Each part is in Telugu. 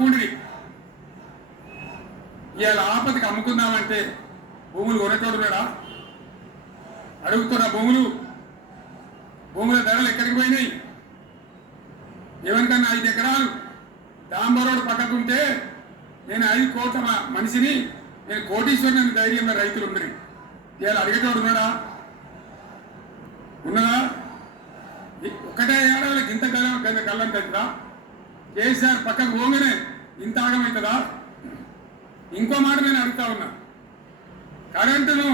కూడిది ఇవాళ ఆపదకి అమ్ముకుందామంటే భూములు కొనేటోడు అడుగుతున్న భూములు భూముల ధరలు ఎక్కడికి పోయినాయి? ఎవరికన్నా ఐదు ఎకరాలు డాంబరోడు పక్కకుంటే నేను ఐదు కోట్ల మనిషిని నేను కోటీశ్వరుని ధైర్యంగా రైతులు ఉండరు ఇవాళ అడిగేటోడు ఉన్నాడా ఉన్నదా ఒకటే ఏడాది ఇంత కళ్ళం కింద కళ్ళం అవుతుందా కేసీఆర్ పక్కకు పోగానే ఇంత ఆగమవుతుందా ఇంకో మాట నేను అడుగుతా ఉన్నా. కరెంటును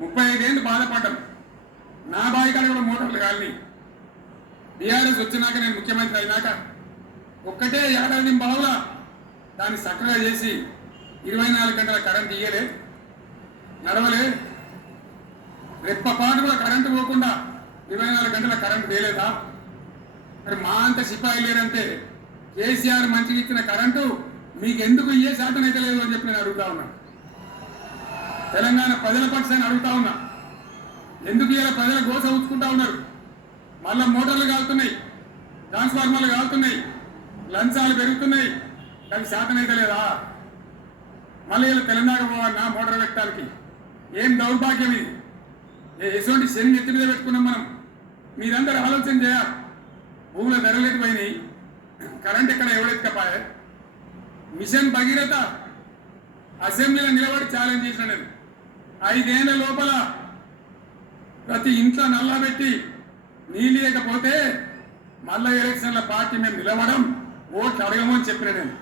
ముప్పై ఐదేళ్ళు బాధపడ్డం. నా బావి కాడ కూడా మోటార్లు కాలని. బీఆర్ఎస్ వచ్చినాక నేను ముఖ్యమంత్రి అయినాక ఒక్కటే ఏడాది బావులా దాన్ని చక్కగా చేసి ఇరవై నాలుగు గంటల కరెంట్ ఇయ్యలే నడవలే. రెప్పపాటు కూడా కరెంటు పోకుండా ఇరవై నాలుగు గంటల కరెంట్ వేయలేదా మరి మా అంత సిపాయి లేరంటే కేసీఆర్ మంచిగా ఇచ్చిన కరెంటు మీకెందుకు ఏ శాతం అయితే లేదు అని చెప్పి నేను అడుగుతా ఉన్నా. తెలంగాణ ప్రజల పక్షాన్ని అడుగుతా ఉన్నా. ఎందుకు ఇలా ప్రజల గోస ఉంచుకుంటా ఉన్నారు? మళ్ళా మోటార్లు కాలుతున్నాయి ట్రాన్స్ఫార్మర్లు కాలుతున్నాయి లంచాలు పెరుగుతున్నాయి కానీ శాతం అయితే లేదా? మళ్ళీ ఇలా తెలంగాణ పోవాలన్నా మోటార్ పెట్టడానికి ఏం దౌర్భాగ్యం ఇది? ఏ- ఎటువంటి శని ఎత్తి మీద పెట్టుకున్నాం మనం? మీరందరూ ఆలోచన చేయాలి. భూముల ధరలు పోయినాయి కరెంట్ ఎక్కడ ఎవడెత్తపాయే మిషన్ భగీరథ అసెంబ్లీలో నిలబడి ఛాలెంజ్ చేసిన నేను. ఐదేళ్ళ లోపల ప్రతి ఇంట్లో నల్లా పెట్టి నీళ్ళు లేకపోతే మళ్ళా ఎలక్షన్ల పార్టీ మేము నిలవడం ఓట్లు అడగమని అని చెప్పిన నేను.